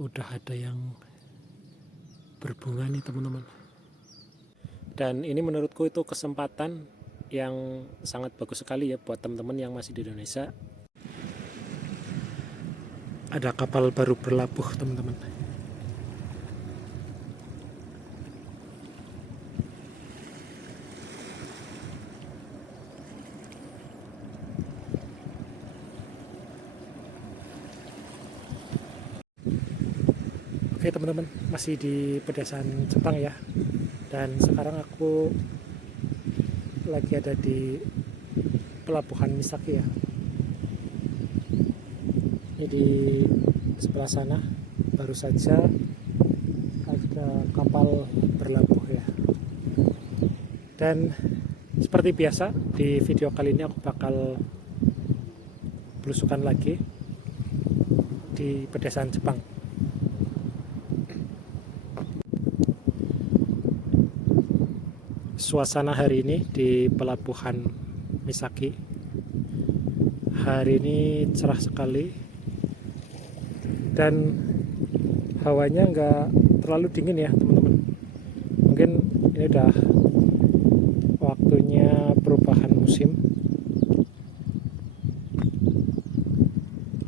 udah ada yang berbunga nih teman-teman. Dan ini menurutku itu kesempatan yang sangat bagus sekali ya buat teman-teman yang masih di Indonesia. Ada kapal baru berlabuh teman-teman. Oke teman-teman, masih di pedesaan Jepang ya. Dan sekarang aku lagi ada di pelabuhan Misaki ya. Ini di sebelah sana baru saja ada kapal berlabuh ya. Dan seperti biasa di video kali ini aku bakal belusukan lagi di pedesaan Jepang. Suasana hari ini di pelabuhan Misaki, hari ini cerah sekali dan hawanya nggak terlalu dingin ya teman-teman. Mungkin ini udah waktunya perubahan musim,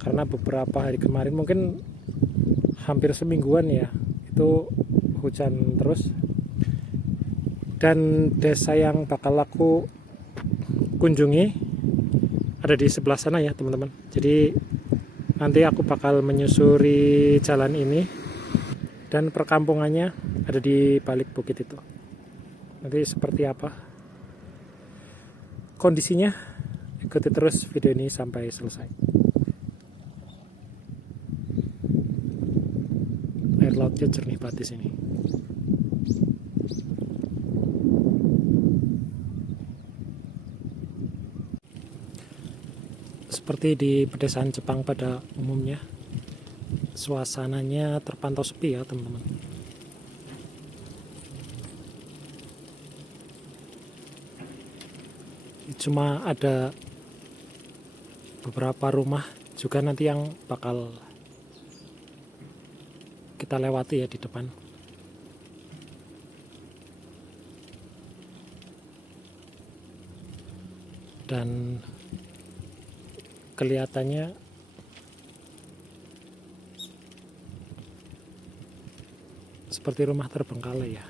karena beberapa hari kemarin mungkin hampir semingguan ya itu hujan terus. Dan desa yang bakal aku kunjungi ada di sebelah sana ya teman-teman. Jadi nanti aku bakal menyusuri jalan ini dan perkampungannya ada di balik bukit itu. Nanti seperti apa kondisinya, ikuti terus video ini sampai selesai. Air lautnya jernih banget di sini. Seperti di pedesaan Jepang pada umumnya, suasananya terpantau sepi ya teman-teman. Cuma ada beberapa rumah juga nanti yang bakal kita lewati ya di depan. Dan kelihatannya seperti rumah terbengkalai ya.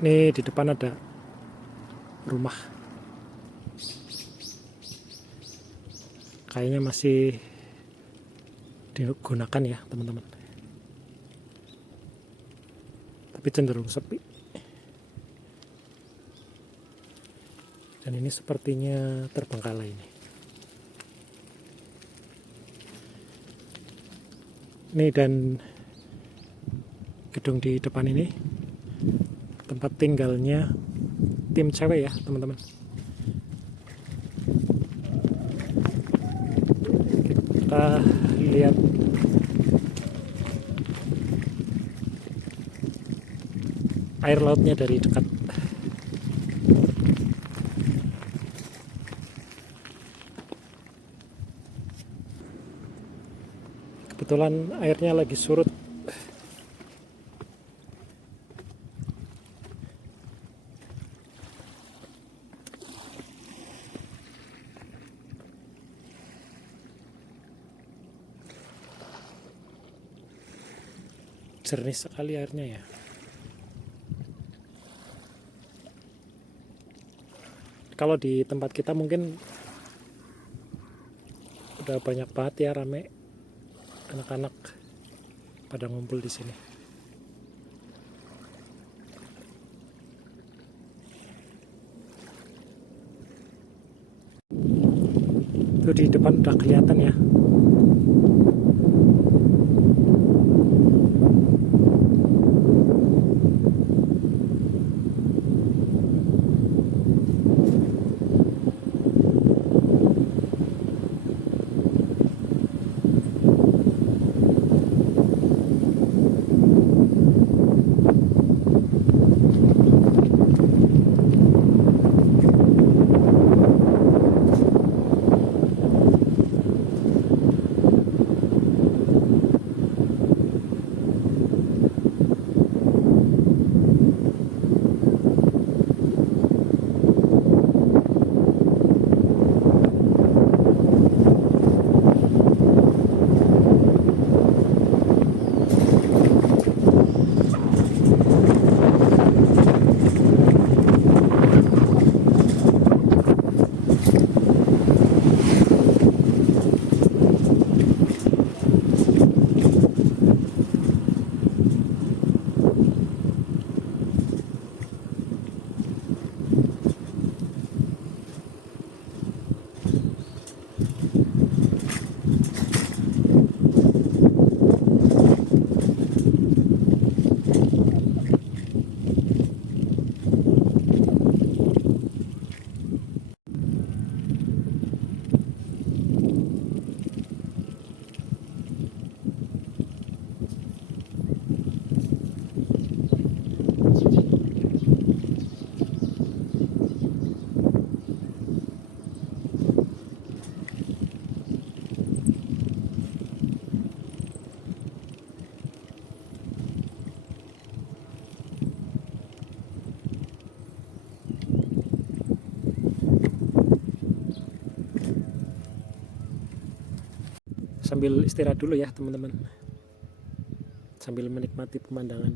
Ini di depan ada rumah, kayaknya masih digunakan ya teman-teman, tapi cenderung sepi. Dan ini sepertinya terbengkalai ini. Ini dan gedung di depan ini tempat tinggalnya tim cewek ya teman-teman. Kita lihat air lautnya dari dekat. Kebetulan airnya lagi surut. Jernih sekali airnya ya. Kalau di tempat kita mungkin udah banyak banget ya, rame anak-anak pada ngumpul di sini. Itu di depan udah kelihatan ya. Sambil istirahat dulu ya teman-teman, sambil menikmati pemandangan.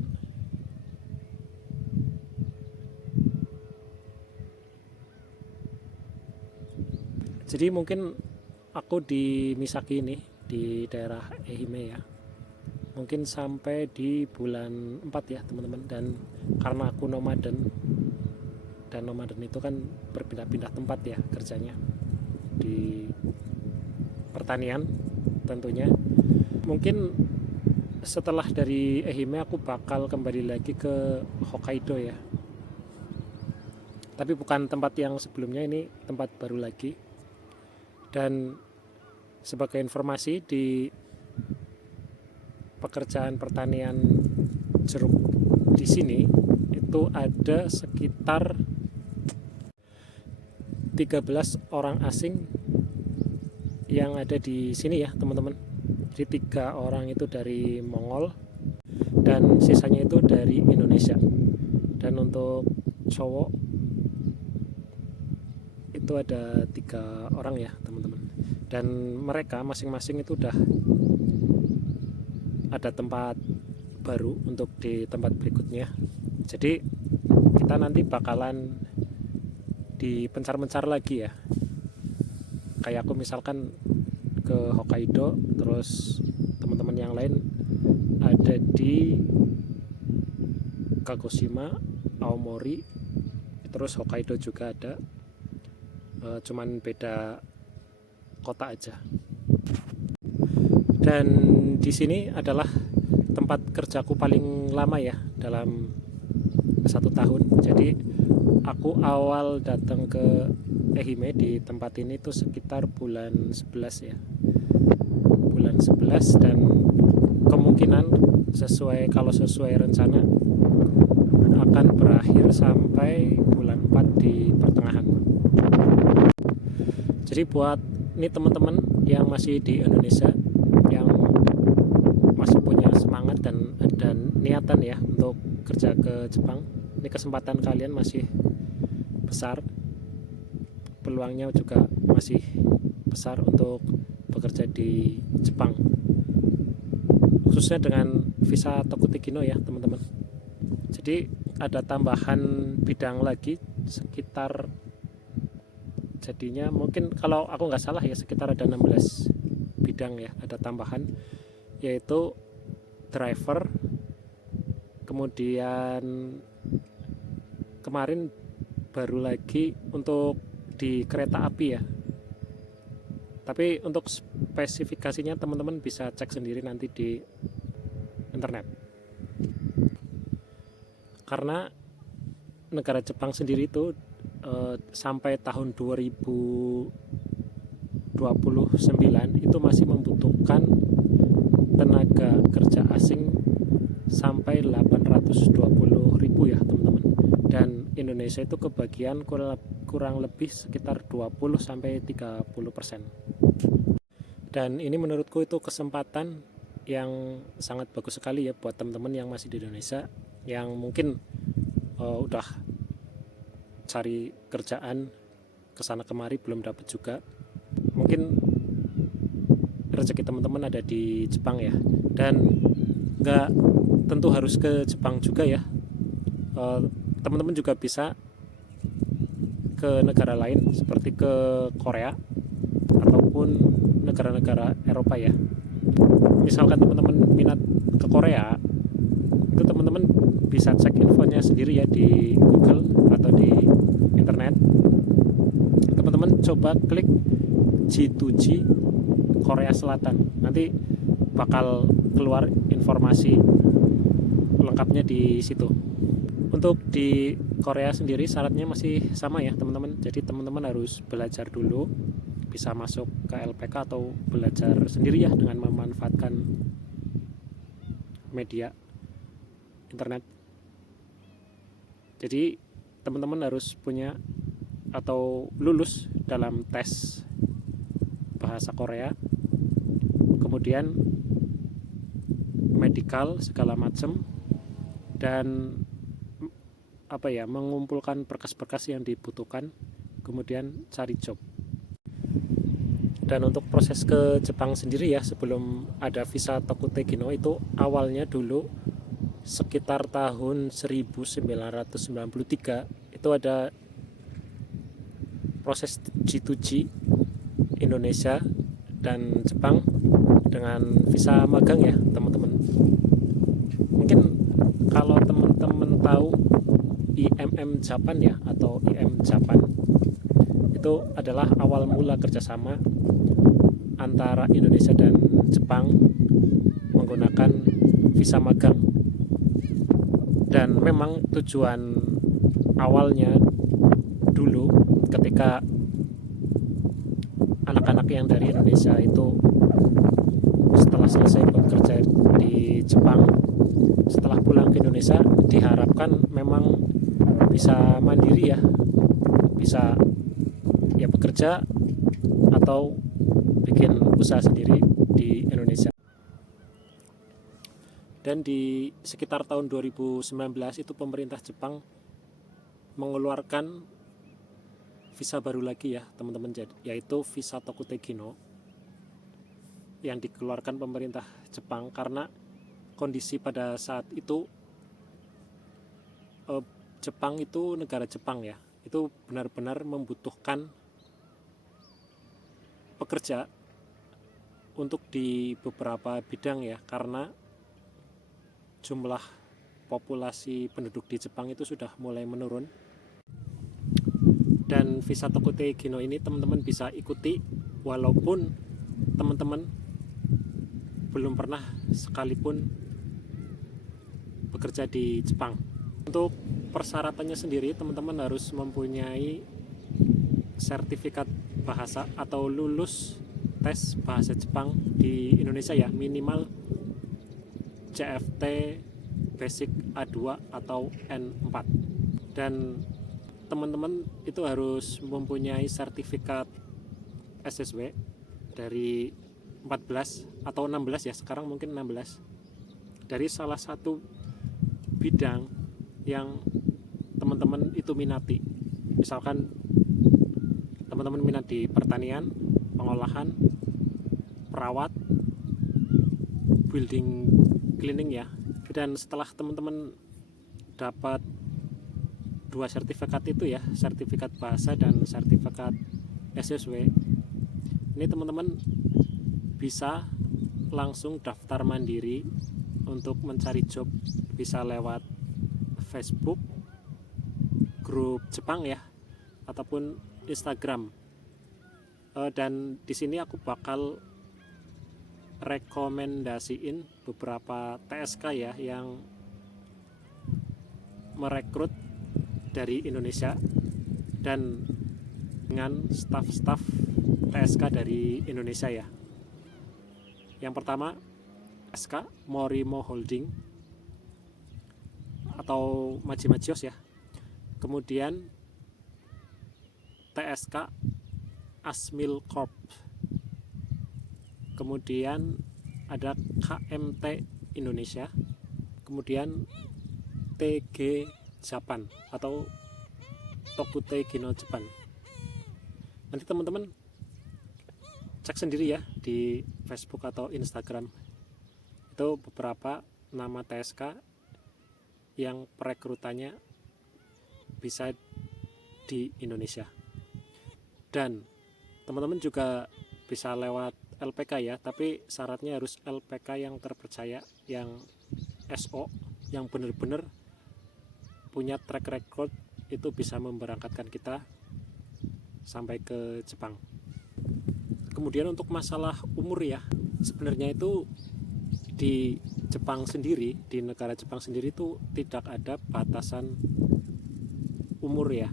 Jadi mungkin aku di Misaki ini, di daerah Ehime ya, mungkin sampai di bulan 4 ya teman-teman. Dan karena aku nomaden, dan nomaden itu kan berpindah-pindah tempat ya kerjanya, di pertanian tentunya. Mungkin setelah dari Ehime aku bakal kembali lagi ke Hokkaido ya, tapi bukan tempat yang sebelumnya, ini tempat baru lagi. Dan sebagai informasi, di pekerjaan pertanian jeruk di sini itu ada sekitar 13 orang asing yang ada di sini ya teman-teman. Jadi 3 orang itu dari Mongol dan sisanya itu dari Indonesia. Dan untuk cowok itu ada 3 orang ya teman-teman. Dan mereka masing-masing itu udah ada tempat baru untuk di tempat berikutnya. Jadi kita nanti bakalan dipencar-pencar lagi ya. Kayak aku misalkan ke Hokkaido, terus teman-teman yang lain ada di Kagoshima, Aomori, terus Hokkaido juga ada, cuman beda kota aja. Dan di sini adalah tempat kerjaku paling lama ya dalam 1 tahun. Jadi aku awal datang ke Ehime di tempat ini tuh sekitar bulan 11 ya, bulan 11, dan kemungkinan kalau sesuai rencana akan berakhir sampai bulan 4 di pertengahan. Jadi buat ini teman-teman yang masih di Indonesia, yang masih punya semangat dan niatan ya untuk kerja ke Jepang, ini kesempatan kalian masih besar, peluangnya juga masih besar untuk bekerja di Jepang, khususnya dengan visa Tokutekino ya teman-teman. Jadi ada tambahan bidang lagi sekitar Jadinya mungkin kalau aku nggak salah ya sekitar ada 16 bidang ya, ada tambahan, yaitu driver, kemudian kemarin baru lagi untuk di kereta api ya. Tapi untuk spesifikasinya teman-teman bisa cek sendiri nanti di internet. Karena negara Jepang sendiri itu sampai tahun 2029 itu masih membutuhkan tenaga kerja asing sampai 820.000 ya teman-teman. Dan Indonesia itu kebagian kurang lebih sekitar 20-30%. Dan ini menurutku itu kesempatan yang sangat bagus sekali ya buat teman-teman yang masih di Indonesia, yang mungkin udah cari kerjaan kesana kemari belum dapat juga. Mungkin rezeki teman-teman ada di Jepang ya, dan nggak tentu harus ke Jepang juga ya. Teman-teman juga bisa ke negara lain seperti ke Korea ataupun negara-negara Eropa ya. Misalkan teman-teman minat ke Korea, itu teman-teman bisa cek infonya sendiri ya di Google atau di internet. Teman-teman coba klik G2G Korea Selatan, nanti bakal keluar informasi lengkapnya di situ. Untuk di Korea sendiri syaratnya masih sama ya teman-teman, jadi teman-teman harus belajar dulu, bisa masuk ke LPK atau belajar sendiri ya dengan memanfaatkan media internet. Jadi teman-teman harus punya atau lulus dalam tes bahasa Korea, kemudian medical segala macam, dan mengumpulkan berkas-berkas yang dibutuhkan, kemudian cari job. Dan untuk proses ke Jepang sendiri ya, sebelum ada visa Tokute Gino itu awalnya dulu sekitar tahun 1993 itu ada proses G2G Indonesia dan Jepang dengan visa magang ya teman-teman. Mungkin kalau teman-teman tahu IMM Japan ya, atau IM Japan, itu adalah awal mula kerjasama antara Indonesia dan Jepang menggunakan visa magang. Dan memang tujuan awalnya dulu ketika anak-anak yang dari Indonesia itu setelah selesai bekerja di Jepang, setelah pulang ke Indonesia diharapkan memang bisa mandiri ya, bisa ya bekerja atau bikin usaha sendiri di Indonesia. Dan di sekitar tahun 2019 itu pemerintah Jepang mengeluarkan visa baru lagi ya teman-teman, yaitu visa Tokute Gino yang dikeluarkan pemerintah Jepang karena kondisi pada saat itu Jepang itu, negara Jepang ya, itu benar-benar membutuhkan pekerja untuk di beberapa bidang ya, karena jumlah populasi penduduk di Jepang itu sudah mulai menurun. Dan visa Tokute Gino ini teman-teman bisa ikuti walaupun teman-teman belum pernah sekalipun bekerja di Jepang. Untuk persyaratannya sendiri teman-teman harus mempunyai sertifikat bahasa atau lulus tes bahasa Jepang di Indonesia ya, minimal CFT Basic A2 atau N4. Dan teman-teman itu harus mempunyai sertifikat SSW dari 14 atau 16 ya, sekarang mungkin 16, dari salah satu bidang yang teman-teman itu minati. Misalkan teman-teman minat di pertanian, pengolahan, perawat, building cleaning ya. Dan setelah teman-teman dapat 2 sertifikat itu ya, sertifikat bahasa dan sertifikat SSW. Ini teman-teman bisa langsung daftar mandiri untuk mencari job, bisa lewat Facebook, grup Jepang ya, ataupun Instagram. Dan di sini aku bakal rekomendasiin beberapa TSK ya yang merekrut dari Indonesia dan dengan staf-staf TSK dari Indonesia ya. Yang pertama SK Morimo Holding atau Majimajios ya. Kemudian TSK Asmil Corp. Kemudian ada KMT Indonesia. Kemudian TG Japan atau Tokute Gino Japan. Nanti teman-teman cek sendiri ya di Facebook atau Instagram. Itu beberapa nama TSK yang perekrutannya bisa di Indonesia. Dan teman-teman juga bisa lewat LPK ya, tapi syaratnya harus LPK yang terpercaya, yang SO, yang benar-benar punya track record, itu bisa memberangkatkan kita sampai ke Jepang. Kemudian untuk masalah umur ya, sebenarnya itu di Jepang sendiri, di negara Jepang sendiri itu tidak ada batasan umur ya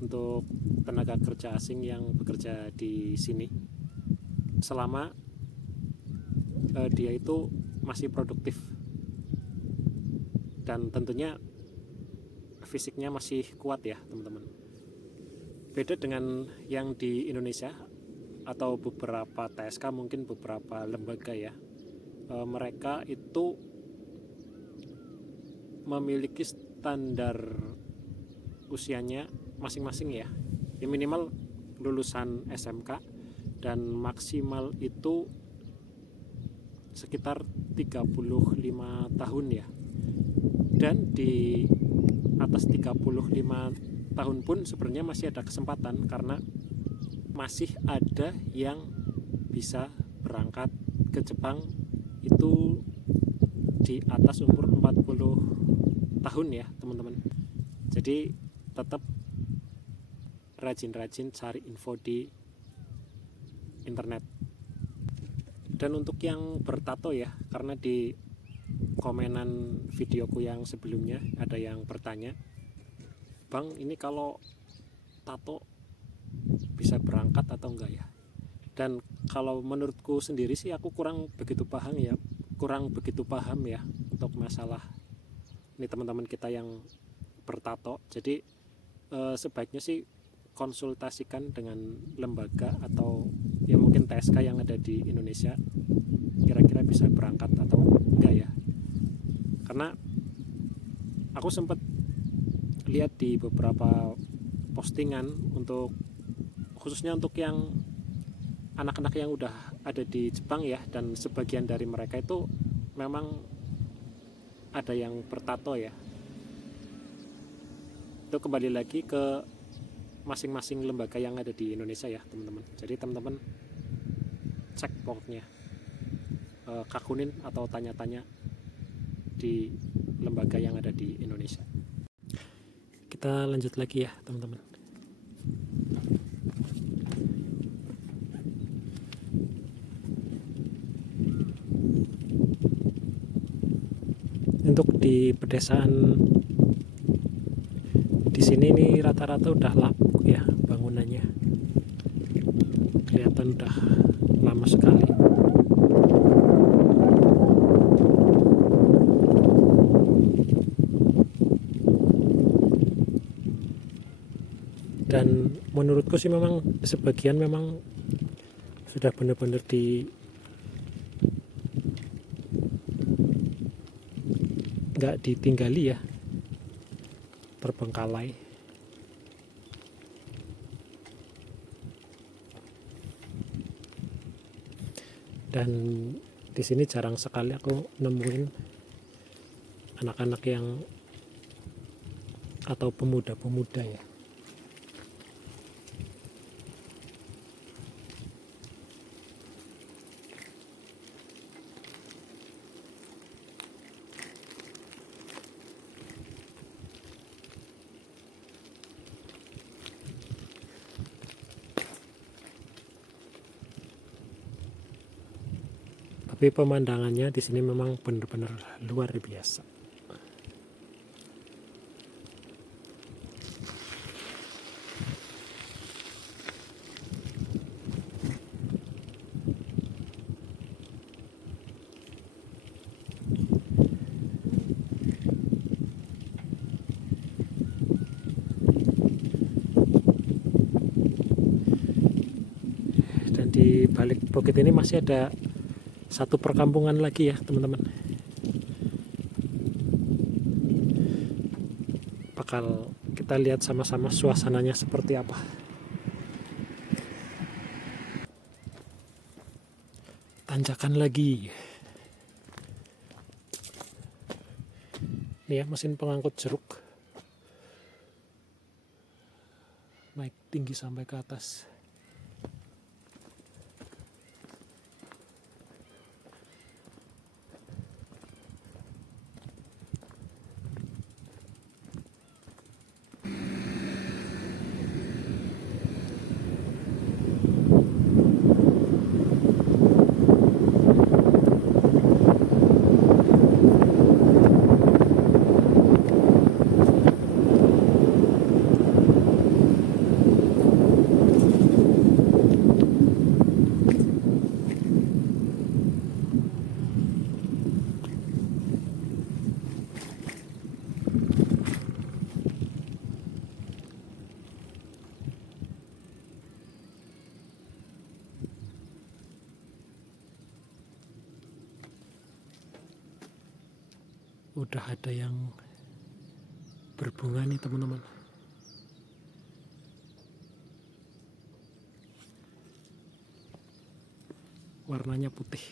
untuk tenaga kerja asing yang bekerja di sini, selama dia itu masih produktif dan tentunya fisiknya masih kuat ya teman-teman. Beda dengan yang di Indonesia atau beberapa TSK, mungkin beberapa lembaga ya, mereka itu memiliki standar usianya masing-masing ya. Yang minimal lulusan SMK dan maksimal itu sekitar 35 tahun ya. Dan di atas 35 tahun pun sebenarnya masih ada kesempatan, karena masih ada yang bisa berangkat ke Jepang itu di atas umur 40 tahun ya teman-teman. Jadi tetap rajin-rajin cari info di internet. Dan untuk yang bertato ya, karena di komenan videoku yang sebelumnya ada yang bertanya, Bang, ini kalau tato bisa berangkat atau enggak ya? Dan kalau menurutku sendiri sih aku kurang begitu paham ya untuk masalah ini teman-teman kita yang bertato. Jadi sebaiknya sih konsultasikan dengan lembaga atau ya mungkin TSK yang ada di Indonesia, kira-kira bisa berangkat atau enggak ya. Karena aku sempat lihat di beberapa postingan, untuk khususnya untuk yang anak-anak yang udah ada di Jepang ya, dan sebagian dari mereka itu memang ada yang bertato ya. Itu kembali lagi ke masing-masing lembaga yang ada di Indonesia ya teman-teman. Jadi teman-teman cek pokoknya, kakunin atau tanya-tanya di lembaga yang ada di Indonesia. Kita lanjut lagi ya teman-teman. Untuk di pedesaan di sini nih rata-rata udah lapuk ya bangunannya, kelihatan udah lama sekali. Dan menurutku sih memang sebagian memang sudah benar-benar nggak ditinggali ya, terbengkalai. Dan di sini jarang sekali aku nemuin anak-anak yang atau pemuda-pemuda ya Tapi pemandangannya di sini memang benar-benar luar biasa. Dan di balik bukit ini masih ada satu perkampungan lagi ya teman-teman. Bakal kita lihat sama-sama suasananya seperti apa. Tanjakan lagi. Ini ya mesin pengangkut jeruk. Naik tinggi sampai ke atas. Udah ada yang berbunga nih teman-teman. Warnanya putih.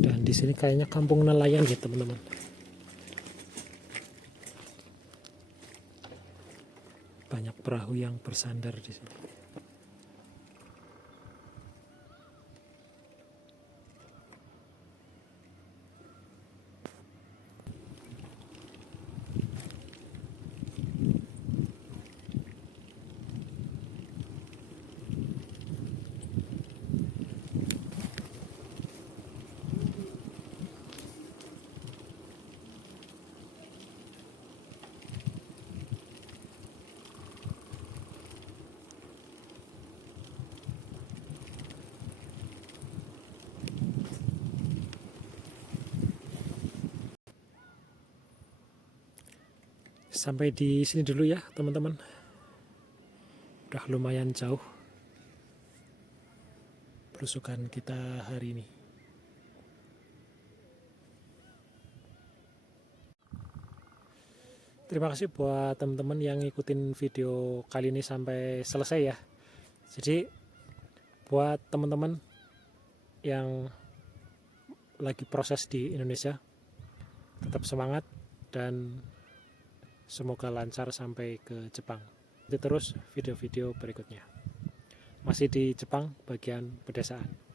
Dan di sini kayaknya kampung nelayan ya teman-teman. Banyak perahu yang bersandar di sini. Sampai di sini dulu ya teman-teman. Udah lumayan jauh belusukan kita hari ini. Terima kasih buat teman-teman yang ngikutin video kali ini sampai selesai ya. Jadi buat teman-teman yang lagi proses di Indonesia, tetap semangat dan semoga lancar sampai ke Jepang. Nanti terus video-video berikutnya. Masih di Jepang bagian pedesaan.